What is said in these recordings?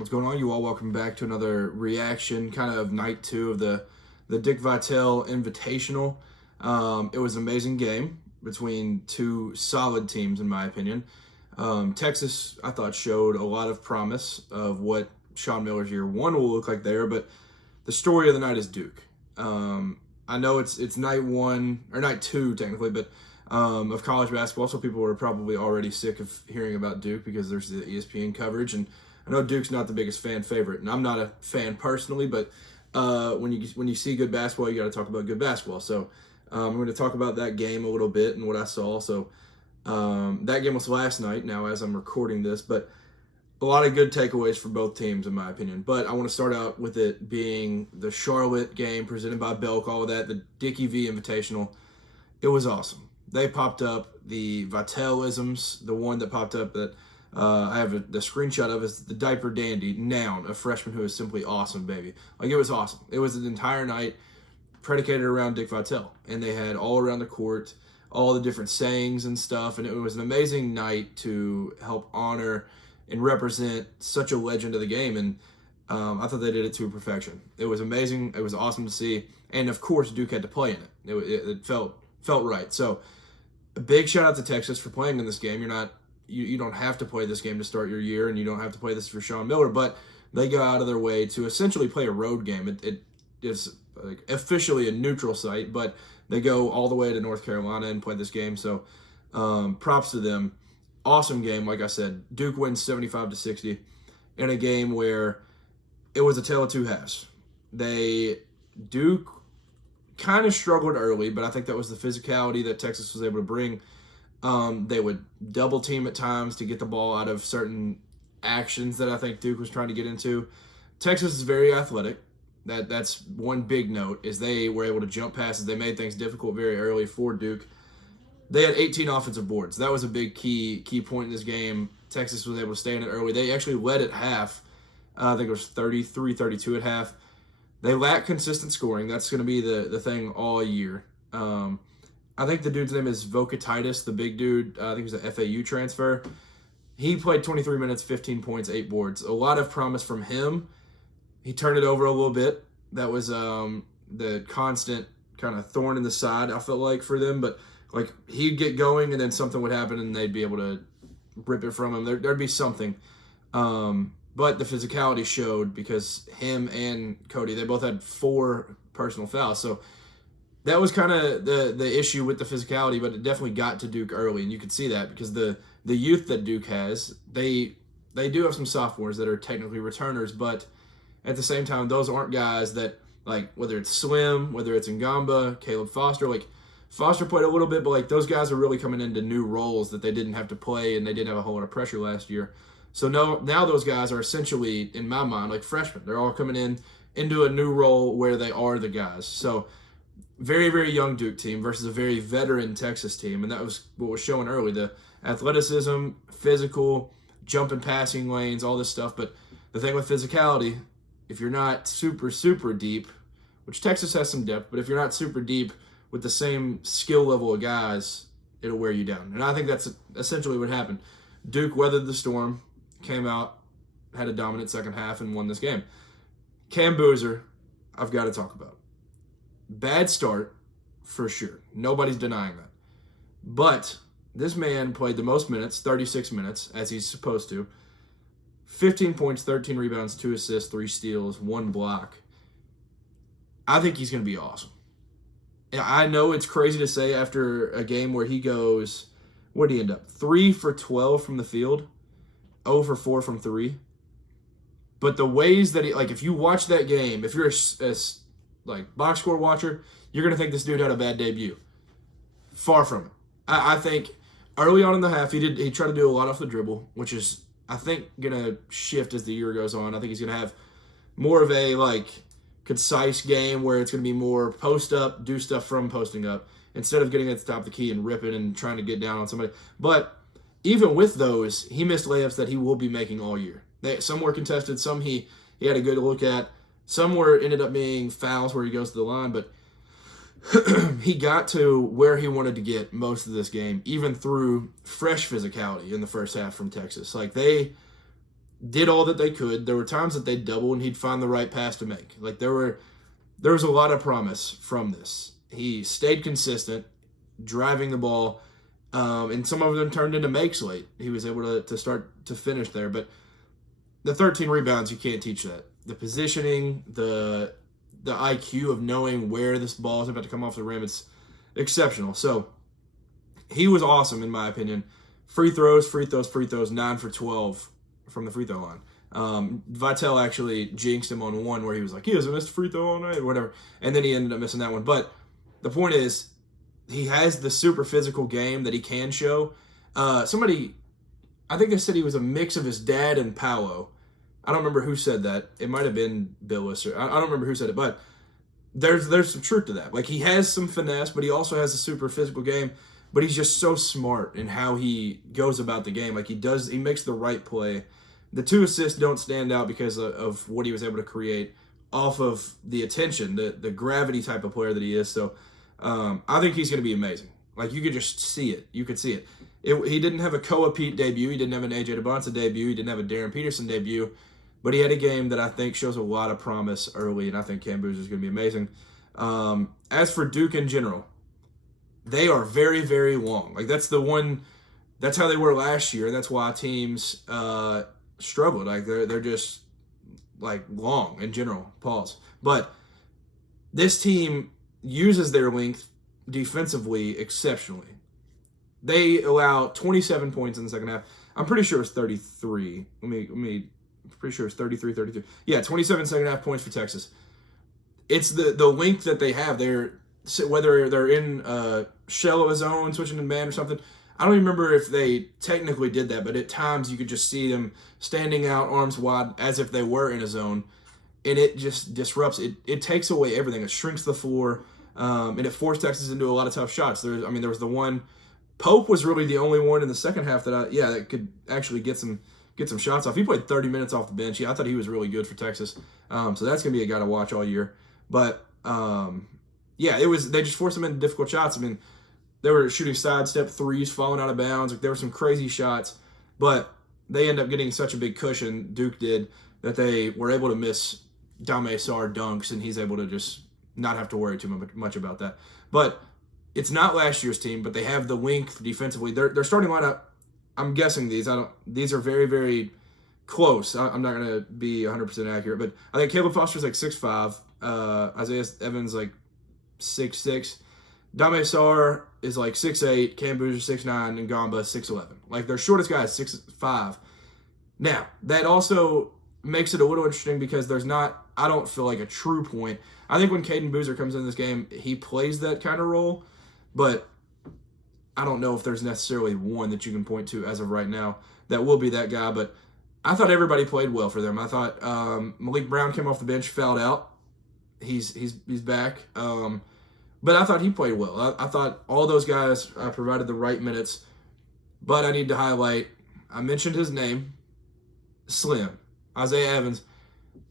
What's going on, you all? Welcome back to another reaction, kind of night two of the Dick Vitale Invitational. It was an amazing game between two solid teams, in my opinion. Texas, I thought, showed a lot of promise of what Sean Miller's year one will look like there, but the story of the night is Duke. I know it's night one, or night two, technically, but of college basketball, so people are probably already sick of hearing about Duke because there's the ESPN coverage, and I know Duke's not the biggest fan favorite, and I'm not a fan personally, but when you see good basketball, you got to talk about good basketball. So I'm going to talk about that game a little bit and what I saw. So that game was last night, now as I'm recording this, but a lot of good takeaways for both teams, in my opinion. But I want to start out with it being the Charlotte game presented by Belk, all of that, the Dickie V Invitational. It was awesome. They popped up the Vitale-isms, the one that popped up that I have the screenshot of is the Diaper Dandy, noun, a freshman who is simply awesome, baby. Like, it was awesome. It was an entire night predicated around Dick Vitale, and they had all around the court all the different sayings and stuff, and it was an amazing night to help honor and represent such a legend of the game, and I thought they did it to perfection. It was amazing. It was awesome to see, and of course, Duke had to play in it. It felt right. So, a big shout out to Texas for playing in this game. You don't have to play this game to start your year, and you don't have to play this for Sean Miller, but they go out of their way to essentially play a road game. It is like officially a neutral site, but they go all the way to North Carolina and play this game. So props to them. Awesome game, like I said. Duke wins 75-60 in a game where it was a tale of two halves. Duke kind of struggled early, but I think that was the physicality that Texas was able to bring. They would double team at times to get the ball out of certain actions that I think Duke was trying to get into. Texas is very athletic. That's one big note, is they were able to jump passes. They made things difficult very early for Duke. They had 18 offensive boards. That was a big key point in this game. Texas was able to stay in it early. They actually led at half. I think it was 33-32 at half. They lack consistent scoring. That's going to be the thing all year. I think the dude's name is Vocatitis, the big dude. I think he was an FAU transfer. He played 23 minutes, 15 points, 8 boards. A lot of promise from him. He turned it over a little bit. That was the constant kind of thorn in the side, I felt like, for them. But like, he'd get going, and then something would happen, and they'd be able to rip it from him. There'd be something. But the physicality showed, because him and Cody, they both had 4 personal fouls. So that was kind of the issue with the physicality, but it definitely got to Duke early, and you could see that because the youth that Duke has, they do have some sophomores that are technically returners, but at the same time, those aren't guys that, like, whether it's Slim, whether it's Ngamba, Caleb Foster, like, Foster played a little bit, but like, those guys are really coming into new roles that they didn't have to play, and they didn't have a whole lot of pressure last year. So now those guys are essentially, in my mind, like freshmen. They're all coming into a new role where they are the guys. So very, very young Duke team versus a very veteran Texas team, and that was what was showing early. The athleticism, physical, jumping passing lanes, all this stuff. But the thing with physicality, if you're not super, super deep, which Texas has some depth, but if you're not super deep with the same skill level of guys, it'll wear you down. And I think that's essentially what happened. Duke weathered the storm, came out, had a dominant second half, and won this game. Cam Boozer, I've got to talk about. Bad start, for sure. Nobody's denying that. But this man played the most minutes, 36 minutes, as he's supposed to. 15 points, 13 rebounds, 2 assists, 3 steals, 1 block. I think he's going to be awesome. I know it's crazy to say after a game where he goes, what did he end up? 3 for 12 from the field, 0 for 4 from 3. But the ways that he, like, if you watch that game, if you're a like box score watcher, you're going to think this dude had a bad debut. Far from it. I think early on in the half, he tried to do a lot off the dribble, which is, I think, going to shift as the year goes on. I think he's going to have more of a, like, concise game where it's going to be more post up, do stuff from posting up, instead of getting at the top of the key and ripping and trying to get down on somebody. But even with those, he missed layups that he will be making all year. Some were contested, some he had a good look at. Some ended up being fouls where he goes to the line, but he got to where he wanted to get most of this game, even through fresh physicality in the first half from Texas. Like, they did all that they could. There were times that they'd double and he'd find the right pass to make. Like there was a lot of promise from this. He stayed consistent, driving the ball, and some of them turned into makes late. He was able to start to finish there. But the 13 rebounds, you can't teach that. The positioning, the IQ of knowing where this ball is about to come off the rim, it's exceptional. So he was awesome in my opinion. Free throws, 9 for 12 from the free throw line. Vitale actually jinxed him on one where he was like, he hasn't missed a free throw all night or whatever. And then he ended up missing that one. But the point is, he has the super physical game that he can show. I think they said he was a mix of his dad and Paolo. I don't remember who said that. It might have been Billis, or I don't remember who said it, but there's some truth to that. Like, he has some finesse, but he also has a super physical game. But he's just so smart in how he goes about the game. Like, he makes the right play. The 2 assists don't stand out because of what he was able to create off of the attention, the gravity type of player that he is. So I think he's going to be amazing. Like, you could just see it. You could see it. He didn't have a Koa Pete debut. He didn't have an AJ DeBonta debut. He didn't have a Darren Peterson debut. But he had a game that I think shows a lot of promise early, and I think Cam Boozer is going to be amazing. As for Duke in general, they are very, very long. Like, that's how they were last year, and that's why teams struggled. Like, they're just, like, long in general. Pause. But this team uses their length defensively exceptionally. They allow 27 points in the second half. I'm pretty sure it's 33. Pretty sure it's 33, 32. Yeah, 27 second half points for Texas. It's the length that they have. Whether they're in a shell of a zone, switching to man or something. I don't even remember if they technically did that, but at times you could just see them standing out, arms wide, as if they were in a zone. And it just disrupts. It takes away everything. It shrinks the floor, and it forced Texas into a lot of tough shots. There was the one. Pope was really the only one in the second half that could actually get some shots off. He played 30 minutes off the bench. I thought he was really good for Texas. So that's going to be a guy to watch all year. But, they just forced him into difficult shots. I mean, they were shooting sidestep threes, falling out of bounds. Like, there were some crazy shots. But they end up getting such a big cushion, Duke did, that they were able to miss Dame Sarr dunks, and he's able to just not have to worry too much about that. But it's not last year's team, but they have the length defensively. Their starting lineup, I'm guessing these are very, very close. I'm not going to be 100% accurate, but I think Caleb Foster's like 6'5", Isaiah Evans like 6'6", Dame Sarr is like 6'8", Cam Boozer 6'9", and Gamba 6'11". Like, their shortest guy is 6'5". Now, that also makes it a little interesting because there's not, I don't feel like, a true point. I think when Caden Boozer comes in this game, he plays that kind of role, but I don't know if there's necessarily one that you can point to as of right now that will be that guy. But I thought everybody played well for them. I thought Malik Brown came off the bench, fouled out. He's back. But I thought he played well. I thought all those guys provided the right minutes. But I need to highlight, I mentioned his name, Slim, Isaiah Evans.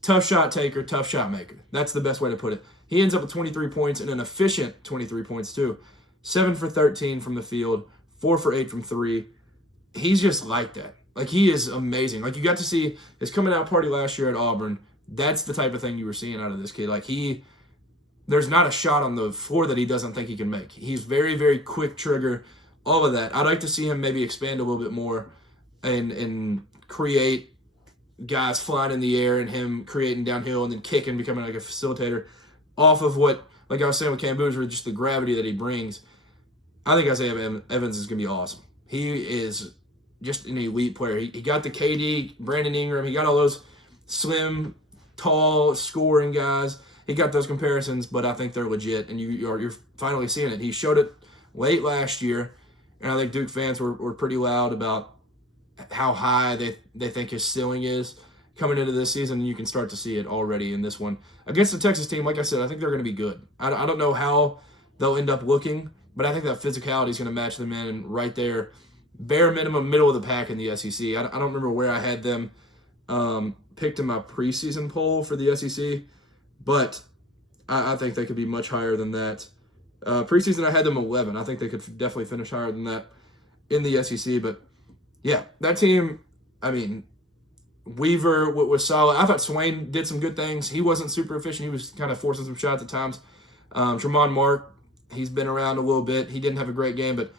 Tough shot taker, tough shot maker. That's the best way to put it. He ends up with 23 points and an efficient 23 points too. 7 for 13 from the field, 4 for 8 from 3. He's just like that. Like, he is amazing. Like, you got to see his coming out party last year at Auburn. That's the type of thing you were seeing out of this kid. Like, there's not a shot on the floor that he doesn't think he can make. He's very, very quick trigger, all of that. I'd like to see him maybe expand a little bit more and create guys flying in the air and him creating downhill and then kicking, becoming like a facilitator off of what, like I was saying with Cam Boozer, just the gravity that he brings. I think Isaiah Evans is going to be awesome. He is just an elite player. He got the KD, Brandon Ingram. He got all those slim, tall, scoring guys. He got those comparisons, but I think they're legit, and you're finally seeing it. He showed it late last year, and I think Duke fans were pretty loud about how high they think his ceiling is coming into this season, and you can start to see it already in this one. Against the Texas team, like I said, I think they're going to be good. I don't know how they'll end up looking, but I think that physicality is going to match them in right there, bare minimum, middle of the pack in the SEC. I don't remember where I had them picked in my preseason poll for the SEC, but I think they could be much higher than that. Preseason, I had them 11. I think they could definitely finish higher than that in the SEC, but yeah, that team, I mean, Weaver was solid. I thought Swain did some good things. He wasn't super efficient. He was kind of forcing some shots at times. Tremont Mark, he's been around a little bit. He didn't have a great game, but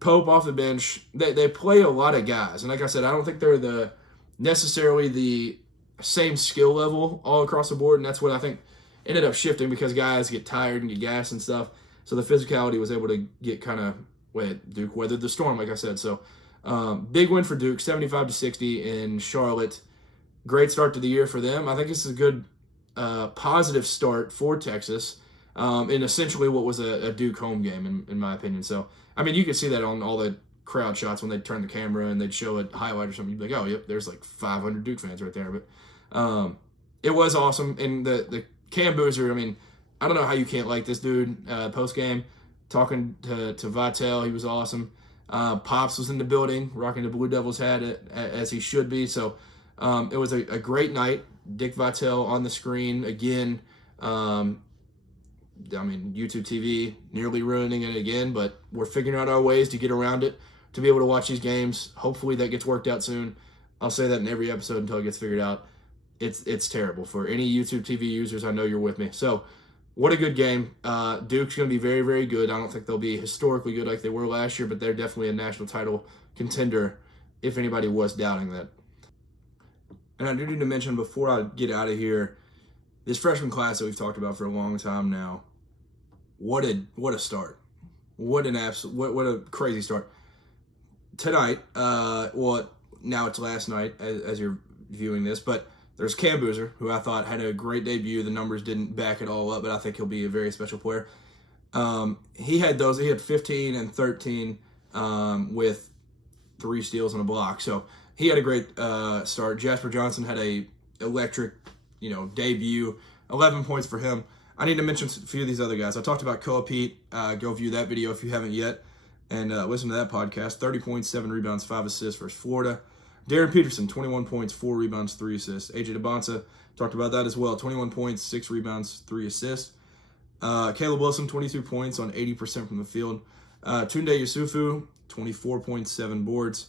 Pope off the bench, they play a lot of guys. And like I said, I don't think they're necessarily the same skill level all across the board, and that's what I think ended up shifting because guys get tired and get gassed and stuff. So the physicality was able to get kind of Duke weathered the storm, like I said. So big win for Duke, 75-60 in Charlotte. Great start to the year for them. I think this is a good positive start for Texas in essentially what was a Duke home game, in my opinion. So, I mean, you could see that on all the crowd shots when they'd turn the camera and they'd show a highlight or something. You'd be like, oh, yep, there's like 500 Duke fans right there. But it was awesome. And the Cam Boozer, I mean, I don't know how you can't like this dude post-game. Talking to Vitale, he was awesome. Pops was in the building, rocking the Blue Devils hat as he should be. So it was a great night. Dick Vitale on the screen again. I mean, YouTube TV nearly ruining it again, but we're figuring out our ways to get around it, to be able to watch these games. Hopefully that gets worked out soon. I'll say that in every episode until it gets figured out. It's terrible. For any YouTube TV users, I know you're with me. So, what a good game. Duke's going to be very, very good. I don't think they'll be historically good like they were last year, but they're definitely a national title contender if anybody was doubting that. And I do need to mention before I get out of here, this freshman class that we've talked about for a long time now, what a start. What a crazy start. Tonight, now it's last night as you're viewing this, but there's Cam Boozer, who I thought had a great debut. The numbers didn't back it all up, but I think he'll be a very special player. He had 15 and 13 with 3 steals and a block. So he had a great start. Jasper Johnson had a electric, debut. 11 points for him. I need to mention a few of these other guys. I talked about Koa Pete. Go view that video if you haven't yet. And listen to that podcast. 30 points, 7 rebounds, 5 assists versus Florida. Darren Peterson, 21 points, 4 rebounds, 3 assists. AJ DeBonsa, talked about that as well. 21 points, 6 rebounds, 3 assists. Caleb Wilson, 22 points on 80% from the field. Tunde Yusufu, 24 points, 7 boards.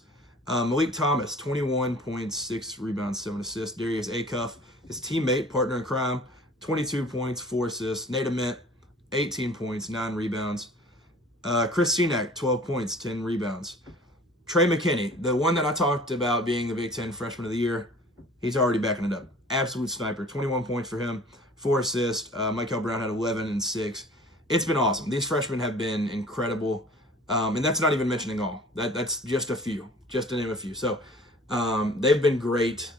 Malik Thomas, 21 points, 6 rebounds, 7 assists. Darius Acuff, his teammate, partner in crime, 22 points, 4 assists. Nate Ament, 18 points, 9 rebounds. Chris Cenac, 12 points, 10 rebounds. Trey McKinney, the one that I talked about being the Big Ten Freshman of the Year, he's already backing it up. Absolute sniper. 21 points for him, 4 assists. Michael Brown had 11 and 6. It's been awesome. These freshmen have been incredible. And that's not even mentioning all. That's just a few, just to name a few. So they've been great,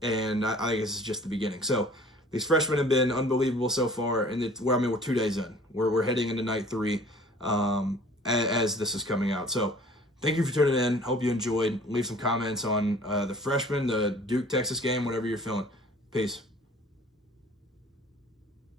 and I guess it's just the beginning. So these freshmen have been unbelievable so far, and we're 2 days in. We're heading into night 3 as this is coming out. So thank you for tuning in. Hope you enjoyed. Leave some comments on the freshmen, the Duke-Texas game, whatever you're feeling. Peace.